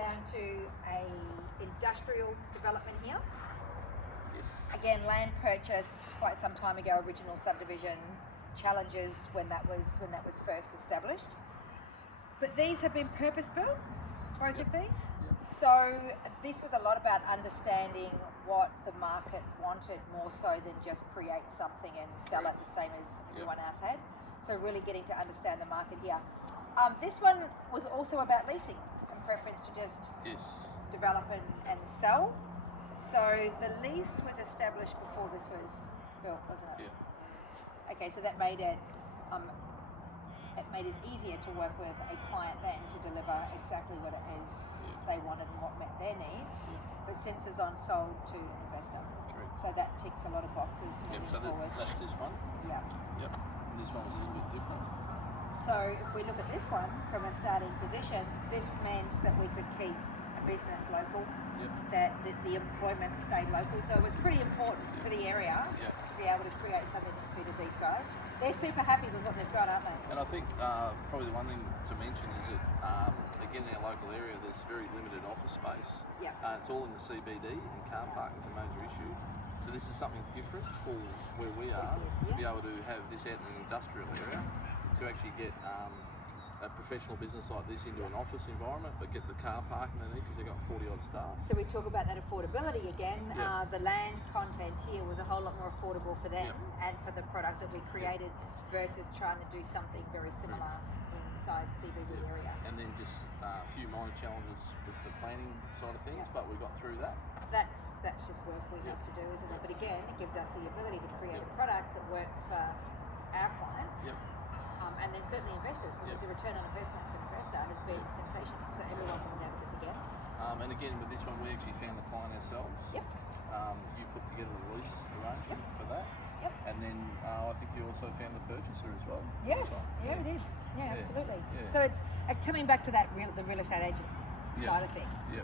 down to a industrial development here. Yes. Again, land purchase quite some time ago, original subdivision, challenges when that was first established. But these have been purpose built, both of these. So this was a lot about understanding what the market wanted more so than just create something and sell it the same as everyone else had. So really getting to understand the market here. This one was also about leasing, in preference to just develop and sell. So the lease was established before this was built, wasn't it? Yeah. Okay, so that made it easier to work with a client then to deliver exactly what it is they wanted and what met their needs. But since it's on sold to an investor. Correct. So that ticks a lot of boxes moving So forward. that's this one. Yeah. Yep. And this one was a little bit different. So if we look at this one from a starting position, this meant that we could keep a business local, that the employment stayed local. So it was pretty important for the area to be able to create something that suited these guys. They're super happy with what they've got, aren't they? And I think probably the one thing to mention is that again, in our local area, there's very limited office space. Yeah. It's all in the CBD, and car parking is a major issue. So this is something different for where we are, to be able to have this out in an industrial area, to actually get a professional business like this into an office environment, but get the car parking they need because they've got 40 odd staff. So we talk about that affordability again. The land content here was a whole lot more affordable for them and for the product that we created versus trying to do something very similar inside CBD area. And then just a few minor challenges with the planning side of things, but we got through that. That's just work we have to do, isn't it? But again, it gives us the ability to create a product that works for our clients. And then certainly investors, because the return on investment for an investor has been sensational. So everyone comes out of this again. And again, with this one, we actually found the client ourselves. You put together the lease arrangement for that. And then I think you also found the purchaser as well. Yes, we did. Yeah, absolutely. So it's coming back to the real estate agent side of things.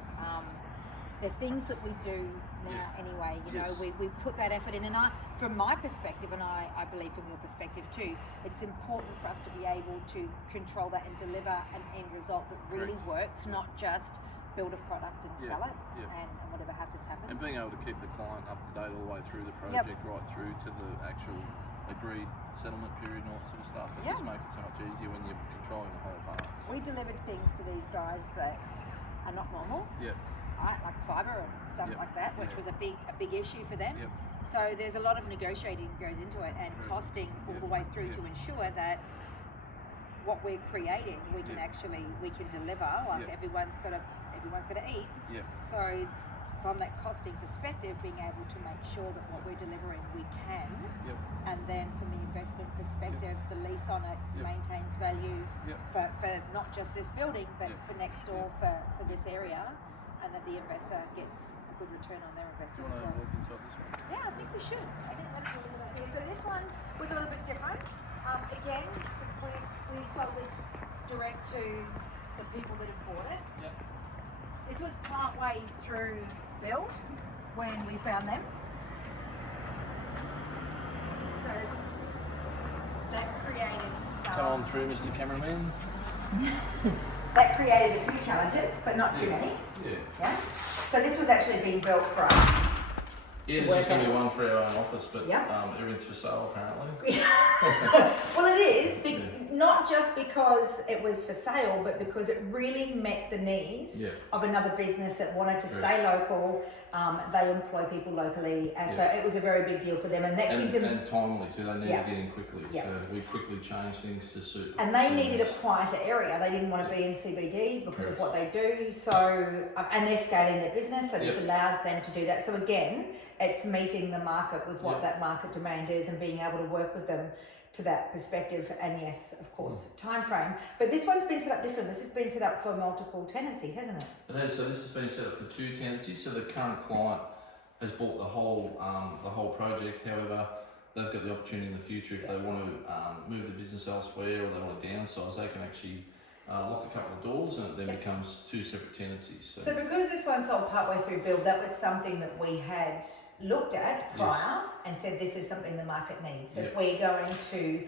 The things that we do now anyway, you know, we put that effort in, and from my perspective, and I believe from your perspective too, it's important for us to be able to control that and deliver an end result that really works, not just build a product and sell it, and whatever happens. And being able to keep the client up to date all the way through the project, right through to the actual agreed settlement period and all that sort of stuff. It just makes it so much easier when you're controlling the whole part. So. We delivered things to these guys that are not normal. Right, like fibre and stuff like that, which was a big issue for them. So there's a lot of negotiating that goes into it, and costing all the way through to ensure that what we're creating we can deliver. Like everyone's got to eat. So from that costing perspective, being able to make sure that what we're delivering we can, and then from the investment perspective, the lease on it maintains value for not just this building, but for next door for this area. And that the investor gets a good return on their investment as well. Look inside this one? Yeah, I think we should. I think that's a really good idea. So this one was a little bit different. Again, we sold this direct to the people that have bought it. This was part way through build when we found them. So that created some... Come on through, Mr. Cameraman. That created a few challenges, but not too many. Yeah. So this was actually being built for us. Yeah, this is going to be one for our own office, but everything's for sale apparently. Well, it is, not just because it was for sale, but because it really met the needs of another business that wanted to stay local. They employ people locally, and so it was a very big deal for them. And that gives them... And timely too, they need to get in quickly, so we quickly changed things to suit. And they needed a quieter area. They didn't want to be in CBD because of what they do. So, and they're scaling their business, so this allows them to do that. So again, it's meeting the market with what that market demand is and being able to work with them to that perspective. And yes, of course, time frame. But this one's been set up different. This has been set up for multiple tenancy, hasn't it? It has. So this has been set up for 2 tenancies. So the current client has bought the whole project. However, they've got the opportunity in the future if they want to move the business elsewhere or they want to downsize, they can actually lock a couple of doors and it then becomes 2 separate tenancies. So because this one sold partway through build, that was something that we had looked at prior and said this is something the market needs. So if we're going to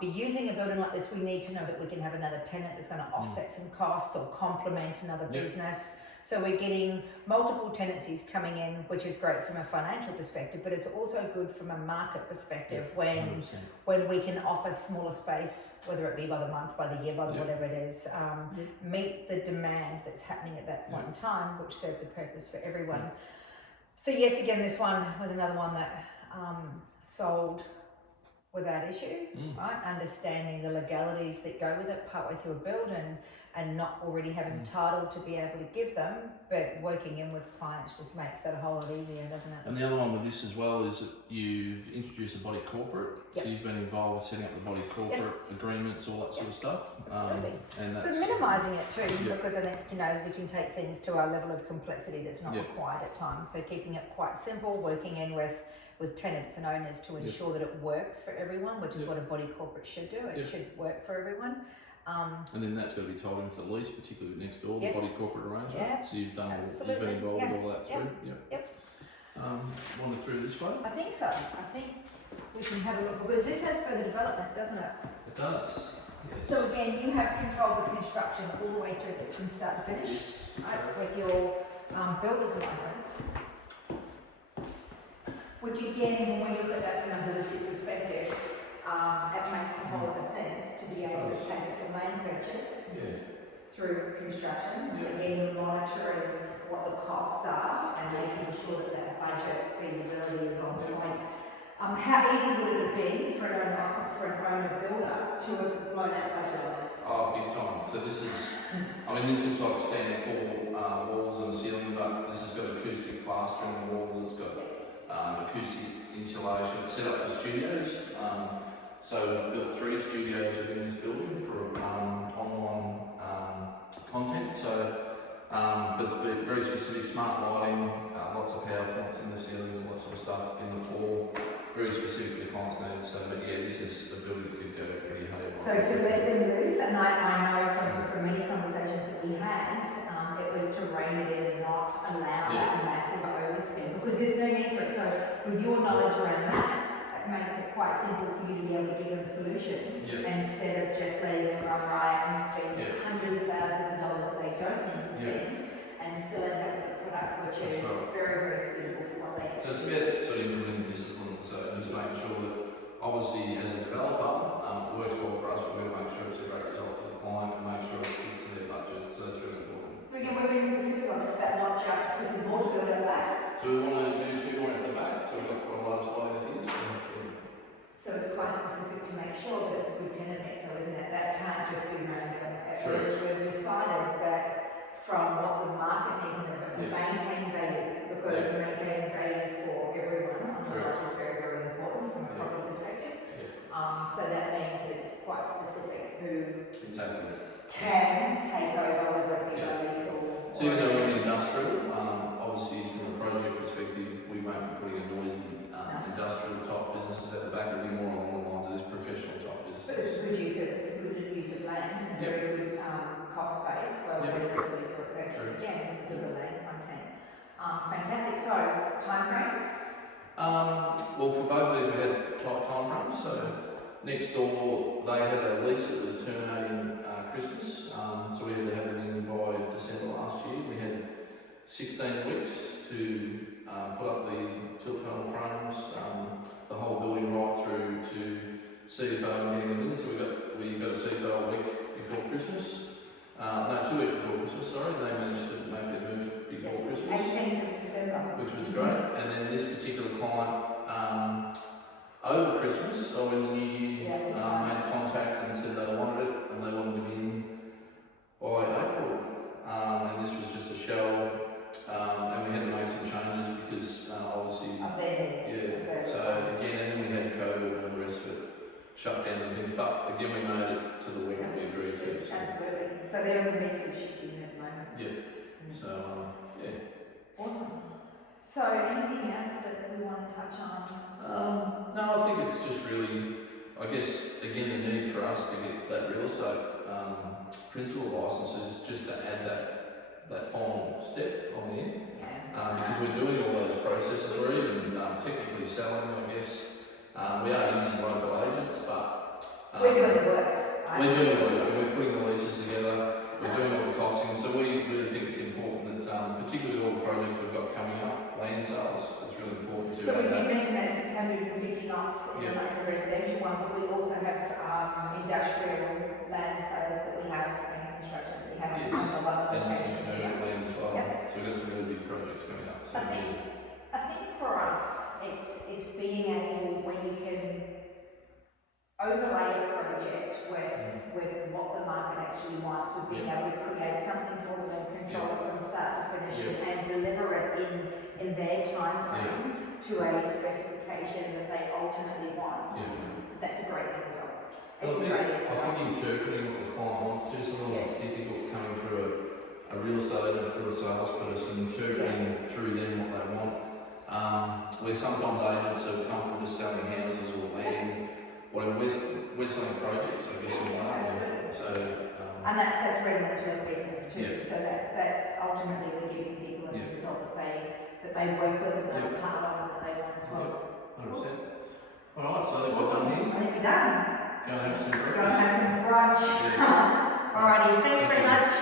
be using a building like this, we need to know that we can have another tenant that's going to offset some costs or complement another business. So we're getting multiple tenancies coming in, which is great from a financial perspective, but it's also good from a market perspective when we can offer smaller space, whether it be by the month, by the year, by the whatever it is, meet the demand that's happening at that point in time, which serves a purpose for everyone. So yes, again, this one was another one that sold without issue, right? Understanding the legalities that go with it partway through a build and not already having title to be able to give them, but working in with clients just makes that a whole lot easier, doesn't it? And the other one with this as well is that you've introduced a body corporate, so you've been involved with setting up the body corporate agreements, all that sort of stuff. Absolutely. And that's, so minimising it too, because I think, you know, we can take things to our level of complexity that's not required at times. So keeping it quite simple, working in with tenants and owners to ensure that it works for everyone, which is what a body corporate should do. It should work for everyone. And then that's got to be told into the lease, particularly next door, the body corporate arrangement. So you've done, you've been involved with all that through. Wander through this way. I think so. I think we can have a look, because this has further development, doesn't it? It does. Yes. So again, you have control of the construction all the way through this from start to finish, right? With your builder's license. Which again, when we look at that from a holistic perspective, it makes a whole lot of sense to be able to take it from land purchase through construction. Again, you're monitoring what the costs are and making sure that that budget feasibility is on point. How easy would it have been for an owner builder to have blown out budget on this? Oh, big time. So this is, I mean, this looks like standard four walls and ceiling, but this has got acoustic plastering on the walls. It's got acoustic insulation. It's set up for studios. So we've built 3 studios within this building for online content. So there's very specific smart lighting, lots of power points in the ceiling, lots of stuff in the floor, very specific to clients' needs. So this is a building that could go pretty high. So to let them loose, and I know from many conversations that we had, it was to rein it in and not allow that massive overspend, because there's no need for it. So with your knowledge around that, it makes it quite simple for you to be able to give them solutions instead of just letting them run riot and spend hundreds of thousands of dollars that they don't need to spend and still end up with a product which is very, very suitable for what they need. So it's about sort of implementing discipline, so just making sure that obviously as a developer, it works well for us, but we're going to make sure it's a great result for the client and make sure it fits to their budget, so that's really important. So again, we're being specific on this, but not just because there's more to build at the back. So we want to do 2 more at the back, so we've got quite a large slide here. So it's quite specific to make sure that it's a good tenant mix, so isn't it? That can't just be random. We've decided that from what the market needs and maintaining value, because maintaining value for everyone on the market is very, very important from a property perspective. So that means it's quite specific who can take over, whether it be a lease or... So even though we're in industrial, obviously from a project perspective, we won't be putting a noisy industrial type businesses at the back. It'll be more along the lines of this professional type business. But it's a good use of land, and very good cost base, whether it's a lease or a purchase, again, because of the land content. Fantastic. So, time frames? Well, for both of these we had tight time frames. So next door they had a lease that was terminating Christmas, so we had to have it in by December last year. We had 16 weeks to put up the tilt panel frames, the whole building right through to CFO and getting them in. So we got a CFO a week before Christmas. No, 2 weeks before Christmas, sorry. They managed to make the move before Christmas. 18th of December. Which was great. And then this particular client, over Christmas, so in the new year, made contact and said they wanted it and they wanted to be in by April. And this was just a show, and we had to make some changes because obviously, so again, and then we had COVID and the rest of it, shutdowns and things, but again we made it to the week that we agreed to. Absolutely. So they're in the midst of shifting at the moment. So Awesome. So anything else that we want to touch on? No, I think it's just really, I guess, again, the need for us to get that real estate principal licenses just to add that final step on the end. Because we're doing all those processes, we're even technically selling, I guess. We are using local agents, but We're doing the work. We're doing the work, and we're putting the leases together, we're doing all the costings, so we really think it's important that, particularly all the projects we've got coming up, land sales, it's really important to So we have did that. mention that 650 knots in the residential one, but we also have industrial land sales that we have and construction that we have in a lot of And some locations. commercial land as well, Yep. so we've got some really big projects coming up. So I think for us, it's being able, when you can overlay a project with what the market actually wants, with being able to create something for them and control it from start to finish and deliver it in their time frame to a specification that they ultimately want. That's a great result. I think interpreting what the client wants to, sometimes it's difficult coming through a real estate agent, through a salesperson, interpreting through them what they want. Where sometimes agents are comfortable just selling houses or land, whatever, we're selling projects, I guess, in one way. So, and that's residential business too, so that ultimately we're giving people a result that they work with and they're part of and that they want as well. 100%. Alright, so I think we're done here. I think we're done. Go and have some breakfast. Go and have some brunch. Alrighty, thanks very much.